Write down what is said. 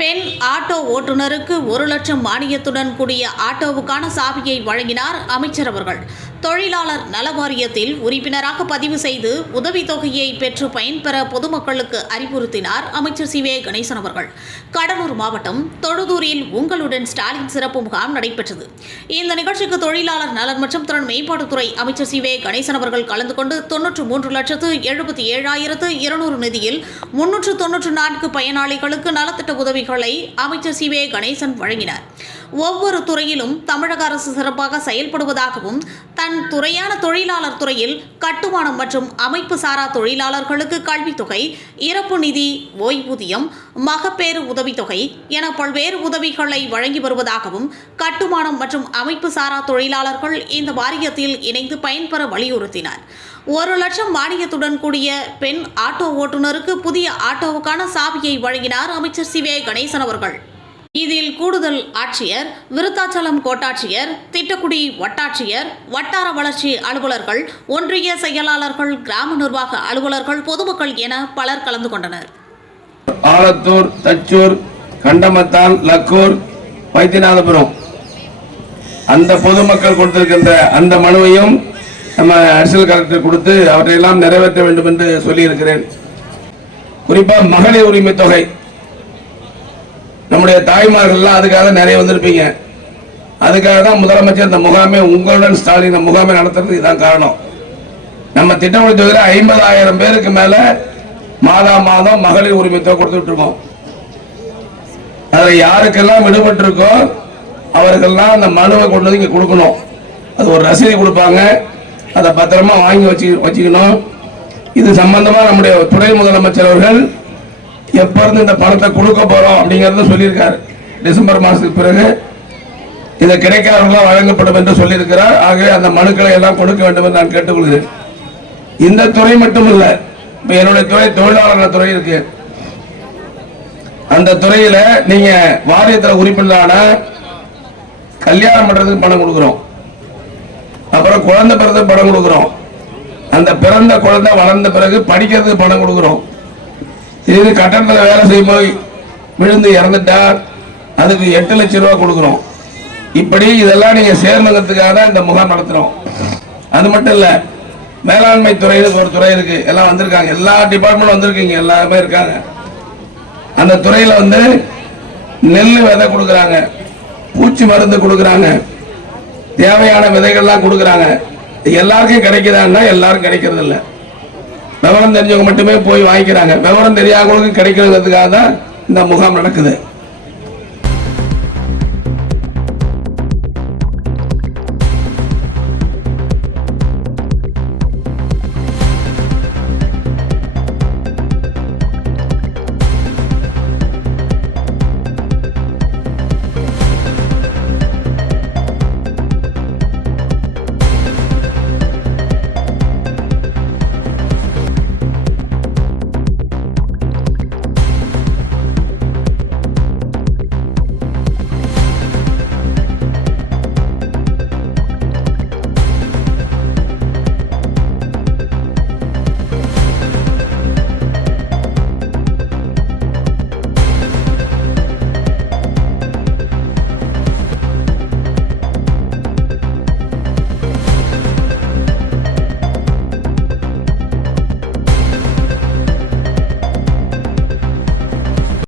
பெண் ஆட்டோ ஓட்டுநருக்கு ஒரு லட்சம் மானியத்துடன் கூடிய ஆட்டோவுக்கான சாவியை வழங்கினார் அமைச்சர் அவர்கள். தொழிலாளர் நல வாரியத்தில் உறுப்பினராக பதிவு செய்து உதவித்தொகையை பெற்று பயன்பெற பொதுமக்களுக்கு அறிவுறுத்தினார் அமைச்சர் சி வே கணேசன் அவர்கள். கடலூர் மாவட்டம் தொழுதூரில் உங்களுடன் ஸ்டாலின் சிறப்பு முகாம் நடைபெற்றது. இந்த நிகழ்ச்சிக்கு தொழிலாளர் நலன் மற்றும் திறன் மேம்பாட்டுத்துறை அமைச்சர் சி வே கணேசன் அவர்கள் கலந்து கொண்டு தொன்னூற்று மூன்று லட்சத்து எழுபத்தி ஏழாயிரத்து இருநூறு நிதியில் முன்னூற்று தொன்னூற்று நான்கு பயனாளிகளுக்கு நலத்திட்ட உதவிகளை அமைச்சர் சி வே கணேசன் வழங்கினார். ஒவ்வொரு துறையிலும் தமிழக அரசு சிறப்பாக செயல்படுவதாகவும் தன் துறையான தொழிலாளர் துறையில் கட்டுமானம் மற்றும் அமைப்பு சாரா தொழிலாளர்களுக்கு கல்வித்தொகை இறப்பு நிதி ஓய்வூதியம் மகப்பேறு உதவித்தொகை என பல்வேறு உதவிகளை வழங்கி வருவதாகவும் கட்டுமானம் மற்றும் அமைப்பு சாரா தொழிலாளர்கள் இந்த வாரியத்தில் இணைந்து பயன்பெற வலியுறுத்தினார். ஒரு லட்சம் மானியத்துடன் கூடிய பெண் ஆட்டோ ஓட்டுநருக்கு புதிய ஆட்டோவுக்கான சாவியை வழங்கினார் அமைச்சர் சி வே கணேசன் அவர்கள். இதில் கூடுதல் ஆட்சியர் விருத்தாச்சலம் கோட்டாட்சியர் திட்டக்குடி வட்டாட்சியர் வட்டார வளர்ச்சி அலுவலர்கள் ஒன்றிய செயலாளர்கள் கிராம நிர்வாக அலுவலர்கள் பொதுமக்கள் என பலர் கலந்து கொண்டனர். ஆலத்தூர் தச்சூர் கண்டமத்தான் லக்கூர் வைத்தியநாதபுரம். அந்த பொதுமக்கள் கொடுத்திருக்கின்ற அந்த மனுவையும் நம்ம அரசியல் கலெக்டர் கொடுத்து அவற்றையெல்லாம் நிறைவேற்ற வேண்டும் என்று சொல்லியிருக்கிறேன். குறிப்பாக மகளிர் உரிமை தொகை. நம்முடைய தாய்மார்கள்லாம் அதுக்காக நிறைய வந்திருப்பீங்க. அதுக்காக தான் முதலமைச்சர் இந்த முகாமை உங்களுடன் ஸ்டாலின் இந்த முகாமை நடத்துறது இதுதான் காரணம். நம்ம திட்டமிட்டு தொகையில் ஐம்பதாயிரம் பேருக்கு மேல மாதா மாதம் மகளிர் உரிமை தொகை கொடுத்துட்டு இருக்கோம் அதில் யாருக்கெல்லாம் விடுபட்டிருக்கோ அவருக்கெல்லாம் அந்த மனுவை கொண்டு வந்து இங்கே கொடுக்கணும். அது ஒரு ரசீது கொடுப்பாங்க. அதை பத்திரமா வாங்கி வச்சு வச்சுக்கணும். இது சம்பந்தமா நம்முடைய துணை முதலமைச்சர் அவர்கள் எப்ப இருந்து இந்த பணத்தை கொடுக்க போறோம் அப்படிங்கறத சொல்லியிருக்காரு. டிசம்பர் மாசத்துக்கு பிறகு இதை கிடைக்காதவர்களாம் வழங்கப்படும் என்று சொல்லியிருக்கிறார். ஆகவே அந்த மனுக்களை எல்லாம் கொடுக்க வேண்டும் என்று நான் கேட்டுக்கொள்கிறேன். இந்த துறை மட்டும் இல்ல இப்போ என்னுடைய துறை தொழிலாளர் துறை இருக்கு. அந்த துறையில நீங்க வாரியத்தில் உறுப்பினரான கல்யாணம் பண்றதுக்கு பணம் கொடுக்கிறோம். அப்புறம் குழந்தை பிறந்த பணம் கொடுக்கிறோம். அந்த பிறந்த குழந்தை வளர்ந்த பிறகு படிக்கிறதுக்கு பணம் கொடுக்குறோம். இது கட்டணத்தில் வேலை செய்யும் போய் விழுந்து இறந்துட்டார். அதுக்கு எட்டு லட்சம் ரூபா கொடுக்குறோம். இப்படி இதெல்லாம் நீங்க சேர்ந்ததுக்காக தான் இந்த முகாம் நடத்துறோம். அது மட்டும் இல்ல மேலாண்மை துறைன்னு ஒரு துறை இருக்கு. எல்லாம் வந்திருக்காங்க. எல்லா டிபார்ட்மெண்ட் வந்திருக்கீங்க. எல்லாருமே இருக்காங்க. அந்த துறையில வந்து நெல் விதை கொடுக்குறாங்க. பூச்சி மருந்து கொடுக்குறாங்க. தேவையான விதைகள்லாம் கொடுக்குறாங்க. எல்லாருக்கும் கிடைக்குதான்னா எல்லாரும் கிடைக்கிறது இல்லை விவரம் தெரிஞ்சவங்க மட்டுமே போய் வாங்கிக்கிறாங்க. விவரம் தெரியாதவங்களுக்கு கிடைக்கிறதுக்காக தான் இந்த முகாம் நடக்குது.